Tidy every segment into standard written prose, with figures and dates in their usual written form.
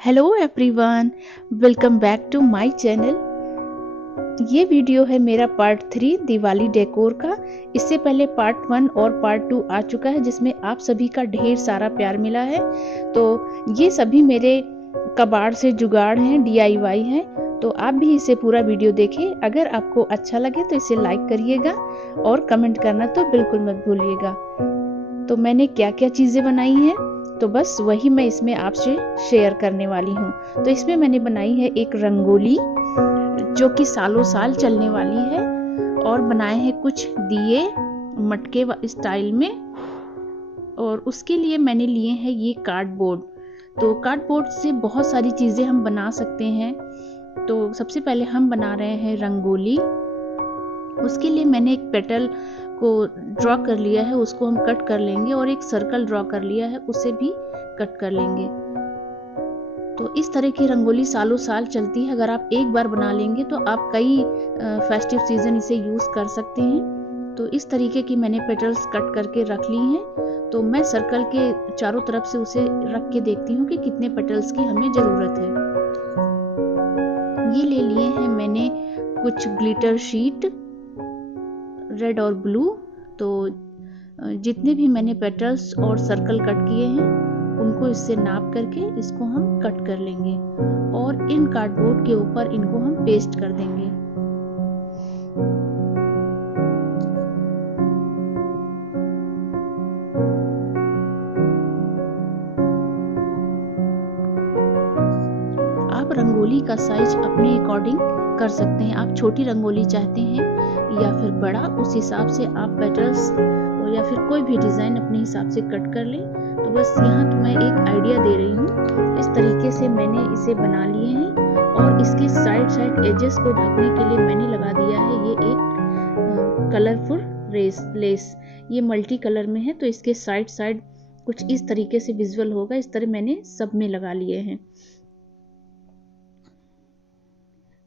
Hello everyone, welcome back to my channel. ये video है मेरा पार्ट 3 दिवाली डेकोर का। इससे पहले पार्ट 1 और पार्ट 2 आ चुका है जिसमें आप सभी का ढेर सारा प्यार मिला है। तो ये सभी मेरे कबाड़ से जुगाड़ हैं, DIY हैं। तो आप भी इसे पूरा वीडियो देखें। अगर आपको अच्छा लगे तो इसे लाइक करिएगा और कमेंट करना तो बिल्कुल मत भूलिएगा। तो मैंने क्या क्या चीज़ें बनाई हैं तो बस वही मैं इसमें आपसे शेयर करने वाली हूँ। तो इसमें मैंने बनाई है एक रंगोली जो कि सालों साल चलने वाली है, और बनाए हैं कुछ दिए मटके स्टाइल में। और उसके लिए मैंने लिए हैं ये कार्डबोर्ड। तो कार्डबोर्ड से बहुत सारी चीज़ें हम बना सकते हैं। तो सबसे पहले हम बना रहे हैं रंगोली। उसके लिए मैंने एक पेटल को ड्रॉ कर लिया है, उसको हम कट कर लेंगे, और एक सर्कल ड्रॉ कर लिया है, उसे भी कट कर लेंगे। तो इस तरह की रंगोली सालों साल चलती है। अगर आप एक बार बना लेंगे तो आप कई फेस्टिव सीजन इसे यूज कर सकते हैं। तो इस तरीके की मैंने पेटल्स कट करके रख ली हैं। तो मैं सर्कल के चारों तरफ से उसे रख के देखती हूँ कि कितने पेटल्स की हमें जरूरत है। ये ले लिए हैं मैंने कुछ ग्लिटर शीट, रेड और ब्लू। तो जितने भी मैंने पेटल्स और सर्कल कट किए हैं उनको इससे नाप करके इसको हम कट कर लेंगे, और इन कार्डबोर्ड के ऊपर इनको हम पेस्ट कर देंगे। आप रंगोली का साइज अपने अकॉर्डिंग कर सकते हैं। आप छोटी रंगोली चाहते हैं या फिर बड़ा, उस हिसाब से आप पेटल्स या फिर कोई भी डिजाइन अपने हिसाब से कट कर लें। तो बस यहाँ तो मैं एक आइडिया दे रही हूँ। इस तरीके से मैंने इसे बना लिए हैं, और इसके साइड एजेस को ढकने के लिए मैंने लगा दिया है ये एक कलरफुल लेस। ये मल्टी कलर में है, तो इसके साइड कुछ इस तरीके से विजुअल होगा। इस तरह मैंने सब में लगा लिए हैं।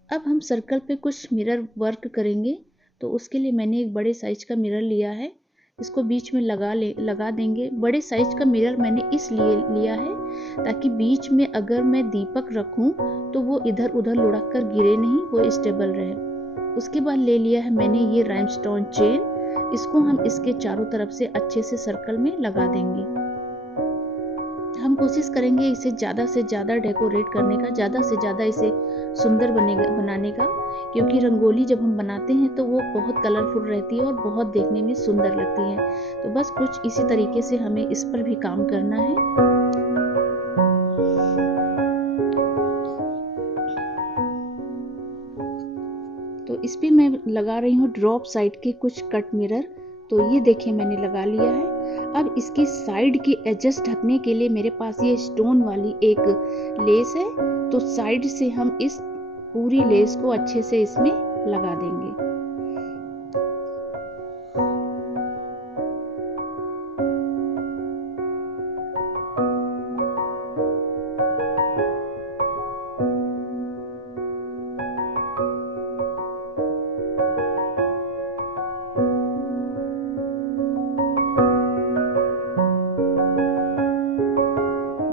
अब हम सर्कल पे कुछ मिरर वर्क करेंगे। तो उसके लिए मैंने एक बड़े साइज का मिरर लिया है, इसको बीच में लगा देंगे। बड़े साइज का मिरर मैंने इसलिए लिया है ताकि बीच में अगर मैं दीपक रखूं तो वो इधर उधर लुढ़क कर गिरे नहीं, वो स्टेबल रहे। उसके बाद ले लिया है मैंने ये राइमस्टोन चेन। इसको हम इसके चारों तरफ से अच्छे से सर्कल में लगा देंगे। हम कोशिश करेंगे इसे ज़्यादा से ज़्यादा डेकोरेट करने का, ज़्यादा से ज़्यादा इसे सुंदर बनाने का, क्योंकि रंगोली जब हम बनाते हैं तो वो बहुत कलरफुल रहती है और बहुत देखने में सुंदर लगती है। तो बस कुछ इसी तरीके से हमें इस पर भी काम करना है। तो इस पे मैं लगा रही हूँ ड्रॉप साइड के कुछ कट मिरर। तो ये देखिए मैंने लगा लिया है। अब इसकी साइड की एजेस ढकने के लिए मेरे पास ये स्टोन वाली एक लेस है। तो साइड से हम इस पूरी लेस को अच्छे से इसमें लगा देंगे।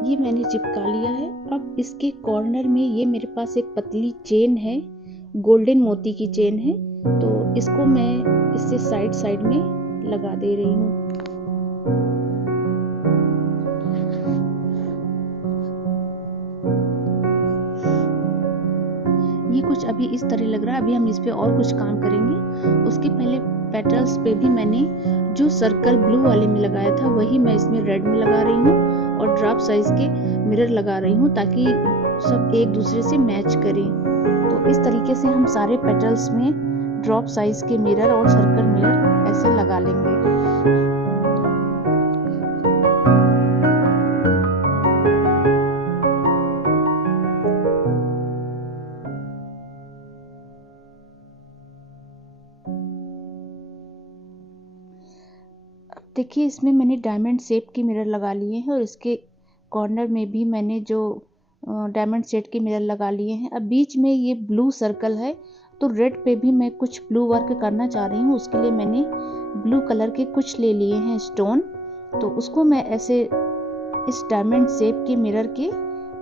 ये मैंने चिपका लिया है। अब इसके कॉर्नर में ये मेरे पास एक पतली चेन है, गोल्डन मोती की चेन है। तो इसको मैं इससे साइड में लगा दे रही हूँ। ये कुछ अभी इस तरह लग रहा है। अभी हम इस पे और कुछ काम करेंगे। उसके पहले पेटल्स पे भी मैंने जो सर्कल ब्लू वाले में लगाया था वही मैं इसमें रेड में लगा रही हूँ, और ड्रॉप साइज के मिरर लगा रही हूँ ताकि सब एक दूसरे से मैच करें। तो इस तरीके से हम सारे पेटल्स में ड्रॉप साइज के मिरर और सर्कल मिरर ऐसे लगा लेंगे। देखिए इसमें मैंने डायमंड शेप की मिरर लगा लिए हैं, और इसके कॉर्नर में भी मैंने जो डायमंड शेप के मिरर लगा लिए हैं। अब बीच में ये ब्लू सर्कल है, तो रेड पे भी मैं कुछ ब्लू वर्क करना चाह रही हूँ। उसके लिए मैंने ब्लू कलर के कुछ ले लिए हैं स्टोन। तो उसको मैं ऐसे इस डायमंड शेप के मिरर के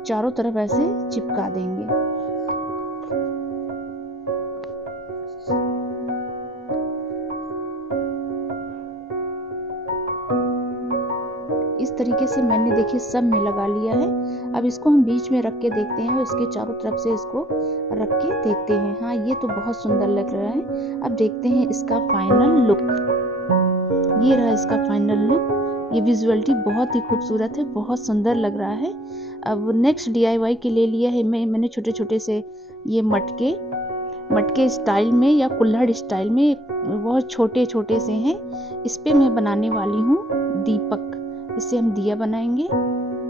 चारों तरफ ऐसे चिपका देंगे। इस तरीके से मैंने देखिए सब में लगा लिया है। अब इसको हम बीच में रख के देखते हैं और इसके चारों तरफ से इसको रख के देखते हैं। हाँ, ये तो बहुत सुंदर लग रहा है। अब देखते हैं इसका फाइनल लुक। ये रहा इसका फाइनल लुक। ये विजुअलिटी बहुत ही खूबसूरत है, बहुत सुंदर लग रहा है। अब नेक्स्ट DIY के लिए लिया है मैंने छोटे छोटे से ये मटके स्टाइल में या कुल्हड़ स्टाइल में, बहुत छोटे छोटे से हैं। इस पे मैं बनाने वाली हूँ दीपक। इससे हम दिया बनाएंगे।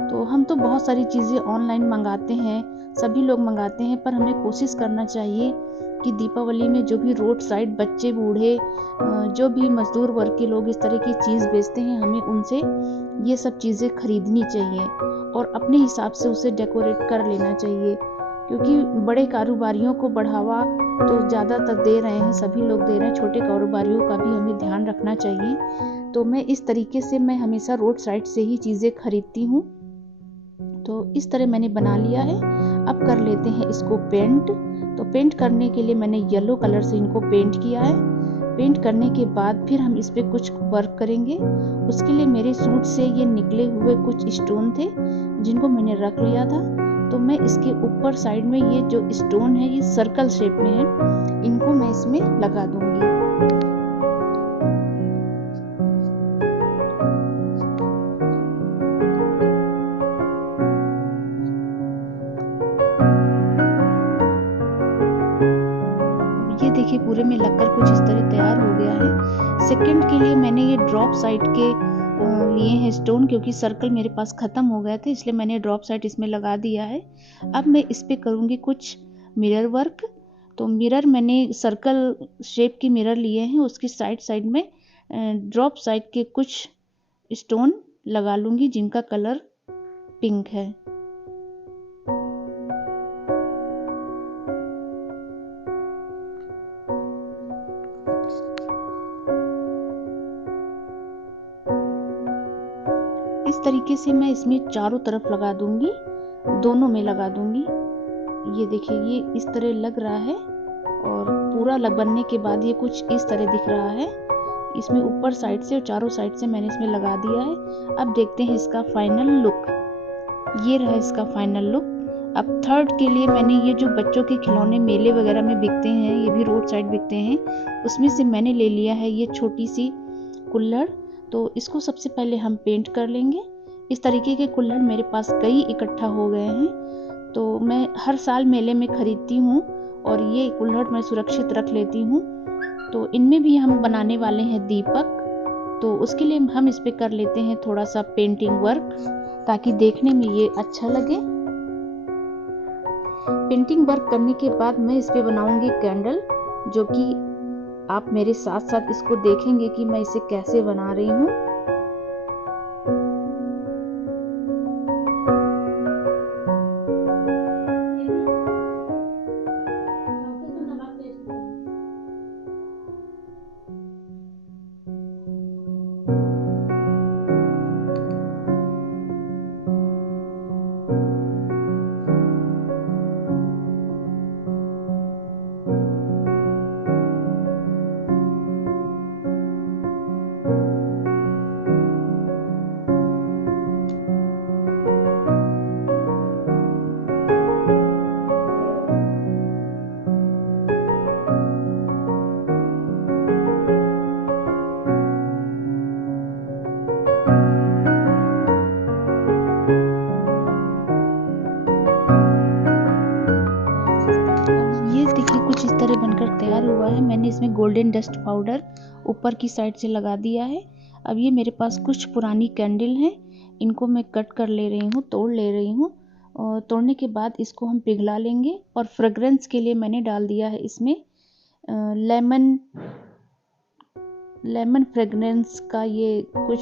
तो हम तो बहुत सारी चीज़ें ऑनलाइन मंगाते हैं, सभी लोग मंगाते हैं, पर हमें कोशिश करना चाहिए कि दीपावली में जो भी रोड साइड बच्चे बूढ़े जो भी मजदूर वर्ग के लोग इस तरह की चीज़ बेचते हैं, हमें उनसे ये सब चीज़ें खरीदनी चाहिए और अपने हिसाब से उसे डेकोरेट कर लेना चाहिए। क्योंकि बड़े कारोबारियों को बढ़ावा तो ज़्यादातर दे रहे हैं, सभी लोग दे रहे हैं, छोटे कारोबारियों का भी हमें ध्यान रखना चाहिए। तो मैं इस तरीके से मैं हमेशा रोड साइड से ही चीज़ें खरीदती हूँ। तो इस तरह मैंने बना लिया है। अब कर लेते हैं इसको पेंट। तो पेंट करने के लिए मैंने येलो कलर से इनको पेंट किया है। पेंट करने के बाद फिर हम इस पे कुछ वर्क करेंगे। उसके लिए मेरे सूट से ये निकले हुए कुछ स्टोन थे जिनको मैंने रख लिया था। तो मैं इसके ऊपर साइड में ये जो स्टोन है ये सर्कल शेप में है, इनको मैं इसमें लगा दूंगी। ये देखिए पूरे में लगकर कुछ इस तरह तैयार हो गया है। सेकंड के लिए मैंने ये ड्रॉप साइड के लिए हैं स्टोन, क्योंकि सर्कल मेरे पास ख़त्म हो गए थे, इसलिए मैंने ड्रॉप साइड इसमें लगा दिया है। अब मैं इस पे करूँगी कुछ मिरर वर्क। तो मिरर मैंने सर्कल शेप की मिरर लिए हैं, उसकी साइड में ड्रॉप साइड के कुछ स्टोन लगा लूँगी जिनका कलर पिंक है। इस तरीके से मैं इसमें चारों तरफ लगा दूंगी, दोनों में लगा दूंगी। ये देखिए ये इस तरह लग रहा है और पूरा बनने के बाद ये कुछ इस तरह दिख रहा है। इसमें ऊपर साइड से और चारों साइड से मैंने इसमें लगा दिया है। अब देखते हैं इसका फाइनल लुक। ये रहा इसका फाइनल लुक। अब थर्ड के लिए मैंने ये जो बच्चों के खिलौने मेले वगैरह में बिकते हैं, ये भी रोड साइड बिकते हैं, उसमें से मैंने ले लिया है ये छोटी सी कुल्हड़। तो इसको सबसे पहले हम पेंट कर लेंगे। इस तरीके के कुल्हड़ मेरे पास कई इकट्ठा हो गए हैं, तो मैं हर साल मेले में खरीदती हूँ और ये कुल्हड़ मैं सुरक्षित रख लेती हूँ। तो इनमें भी हम बनाने वाले हैं दीपक। तो उसके लिए हम इस पे कर लेते हैं थोड़ा सा पेंटिंग वर्क, ताकि देखने में ये अच्छा लगे। पेंटिंग वर्क करने के बाद मैं इस पे बनाऊंगी कैंडल, जो कि आप मेरे साथ साथ इसको देखेंगे कि मैं इसे कैसे बना रही हूँ। कुछ इस तरह बनकर तैयार हुआ है। मैंने इसमें गोल्डन डस्ट पाउडर ऊपर की साइड से लगा दिया है। अब ये मेरे पास कुछ पुरानी कैंडल हैं, इनको मैं कट कर ले रही हूँ, तोड़ ले रही हूँ। और तोड़ने के बाद इसको हम पिघला लेंगे। और फ्रेग्रेंस के लिए मैंने डाल दिया है इसमें लेमन फ्रेग्रेंस का ये कुछ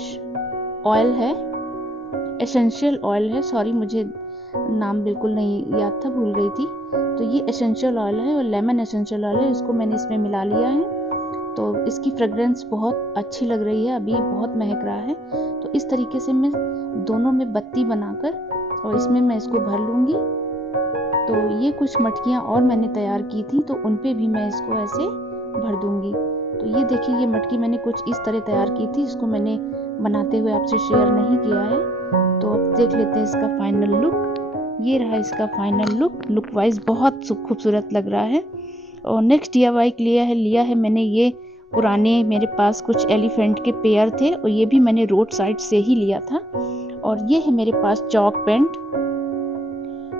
ऑयल है, एसेंशियल ऑयल है। सॉरी, मुझे नाम बिल्कुल नहीं याद था, भूल गई थी। तो ये एसेंशियल ऑयल है और लेमन एसेंशियल ऑयल है, इसको मैंने इसमें मिला लिया है। तो इसकी फ्रेग्रेंस बहुत अच्छी लग रही है, अभी बहुत महक रहा है। तो इस तरीके से मैं दोनों में बत्ती बनाकर और इसमें मैं इसको भर लूँगी। तो ये कुछ मटकियाँ और मैंने तैयार की थी, तो उन पे भी मैं इसको ऐसे भर दूँगी। तो ये देखिए, ये मटकी मैंने कुछ इस तरह तैयार की थी, इसको मैंने बनाते हुए आपसे शेयर नहीं किया है। तो अब देख लेते हैं इसका फाइनल लुक। ये रहा इसका फाइनल लुक वाइज बहुत खूबसूरत लग रहा है। और नेक्स्ट DIY लिया है मैंने ये पुराने, मेरे पास कुछ एलिफेंट के पेयर थे और ये भी मैंने रोड साइड से ही लिया था। और ये है मेरे पास चॉक पेंट।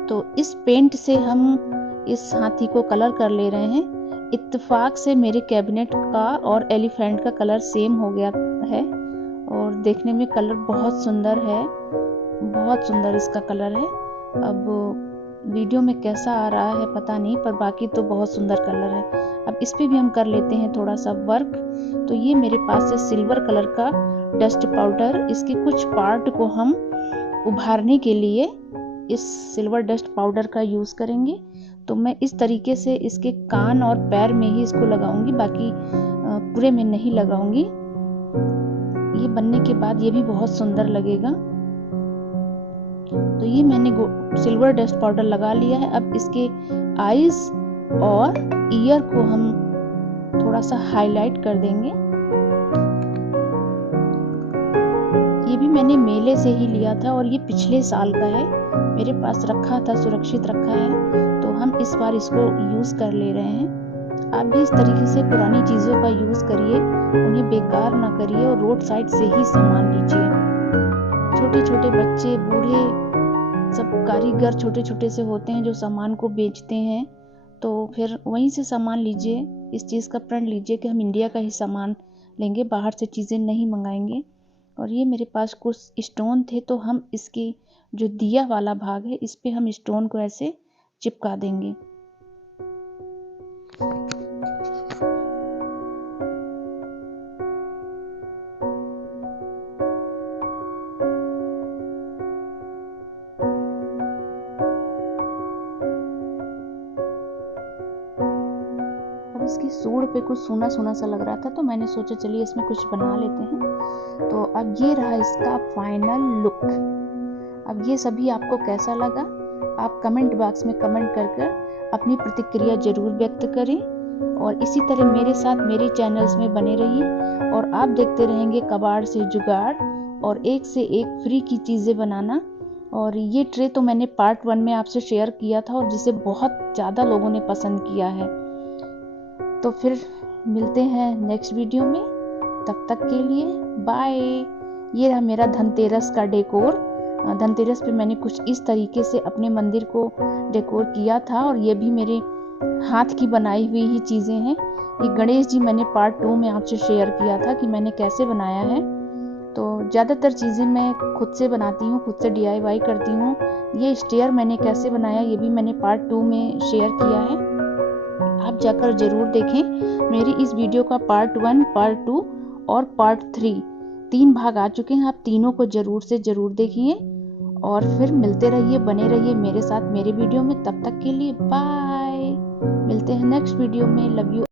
तो इस पेंट से हम इस हाथी को कलर कर ले रहे हैं। इत्तेफाक से मेरे कैबिनेट का और एलिफेंट का कलर सेम हो गया है और देखने में कलर बहुत सुंदर है, बहुत सुंदर इसका कलर है। अब वीडियो में कैसा आ रहा है पता नहीं, पर बाकी तो बहुत सुंदर कलर है। अब इस पे भी हम कर लेते हैं थोड़ा सा वर्क। तो ये मेरे पास है सिल्वर कलर का डस्ट पाउडर। इसके कुछ पार्ट को हम उभारने के लिए इस सिल्वर डस्ट पाउडर का यूज़ करेंगे। तो मैं इस तरीके से इसके कान और पैर में ही इसको लगाऊंगी, बाकी पूरे में नहीं लगाऊंगी। ये बनने के बाद ये भी बहुत सुंदर लगेगा। तो ये मैंने सिल्वर डस्ट पाउडर लगा लिया है। अब इसके आईज और ईयर को हम थोड़ा सा हाईलाइट कर देंगे। ये भी मैंने मेले से ही लिया था और ये पिछले साल का है, मेरे पास रखा था, सुरक्षित रखा है। तो हम इस बार इसको यूज़ कर ले रहे हैं। आप भी इस तरीके से पुरानी चीज़ों का यूज़ करिए, उन्हें बेकार ना करिए और रोड साइड से ही सामान लीजिए। छोटे छोटे बच्चे, बूढ़े, सब कारीगर छोटे छोटे से होते हैं जो सामान को बेचते हैं। तो फिर वहीं से सामान लीजिए, इस चीज़ का प्रण लीजिए कि हम इंडिया का ही सामान लेंगे, बाहर से चीज़ें नहीं मंगाएंगे। और ये मेरे पास कुछ स्टोन थे, तो हम इसकी जो दिया वाला भाग है इस पे हम स्टोन को ऐसे चिपका देंगे। अब इसकी सूंड पे कुछ सूना सूना सा लग रहा था, तो मैंने सोचा चलिए इसमें कुछ बना लेते हैं। तो अब ये रहा इसका फाइनल लुक। अब ये सभी आपको कैसा लगा, आप कमेंट बॉक्स में कमेंट कर अपनी प्रतिक्रिया जरूर व्यक्त करें। और इसी तरह मेरे साथ मेरे चैनल्स में बने रहिए और आप देखते रहेंगे कबाड़ से जुगाड़ और एक से एक फ्री की चीज़ें बनाना। और ये ट्रे तो मैंने पार्ट 1 में आपसे शेयर किया था और जिसे बहुत ज़्यादा लोगों ने पसंद किया है। तो फिर मिलते हैं नेक्स्ट वीडियो में, तब तक के लिए बाय। ये रहा मेरा धनतेरस का डेकोर। धनतेरस पे मैंने कुछ इस तरीके से अपने मंदिर को डेकोर किया था और ये भी मेरे हाथ की बनाई हुई ही चीज़ें हैं। ये गणेश जी मैंने पार्ट 2 में आपसे शेयर किया था कि मैंने कैसे बनाया है। तो ज़्यादातर चीज़ें मैं खुद से बनाती हूँ, खुद से DIY करती हूँ। ये स्टेयर मैंने कैसे बनाया ये भी मैंने पार्ट 2 में शेयर किया है, आप जाकर ज़रूर देखें। मेरी इस वीडियो का पार्ट 1, पार्ट 2 और पार्ट 3 3 भाग आ चुके हैं। आप तीनों को ज़रूर से ज़रूर देखिए और फिर मिलते रहिए, बने रहिए मेरे साथ मेरे वीडियो में। तब तक के लिए बाय, मिलते हैं नेक्स्ट वीडियो में। Love you.